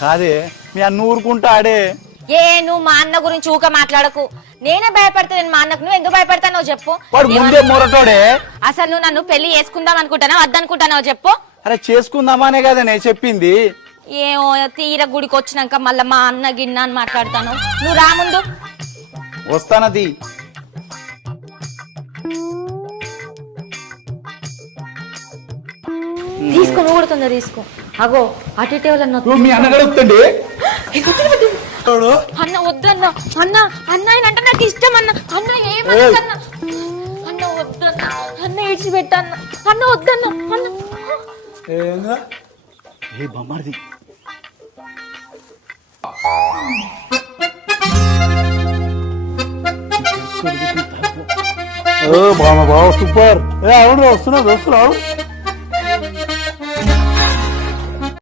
కాదే మీ అన్న ఊరుకుంటా ఆడే. ఏ నువ్వు మా అన్న గురించి ఊక మాట్లాడకు. నేనే భయపడతాను మా అన్నకు. నువ్వు ఎందుకు భయపడతానో చెప్పు. వాడు ముందే మొరటోడే. అసలు నువ్వు నన్ను పెళ్లి చేసుకుందాం అనుకుంటానా వద్దనుకుంటానో చెప్పు. అరే చేసుకుందామానే కదా నేను చెప్పింది. ఏమో తీర గుడికి వచ్చినాక మళ్ళా మా అన్న గిన్న అని మాట్లాడతాను. నువ్వు రా ముందు. వస్తానది. తీసుకో నువ్వు కూడా తొందర తీసుకో. అగో అటు మీ అన్న గడుపుతండి. అన్న వద్దన్న. అన్న అన్న ఆయన అంటే నాకు ఇష్టం అన్న. అన్న ఏమన్నా అన్న వద్దన్న. అన్న ఏడ్చి పెట్టన్న. అన్న వద్దన్న. అన్న ఏ బొమ్మది బావ సూపర్. అవును వస్తున్నావు.